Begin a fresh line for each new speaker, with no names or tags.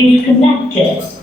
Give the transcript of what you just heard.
Disconnected.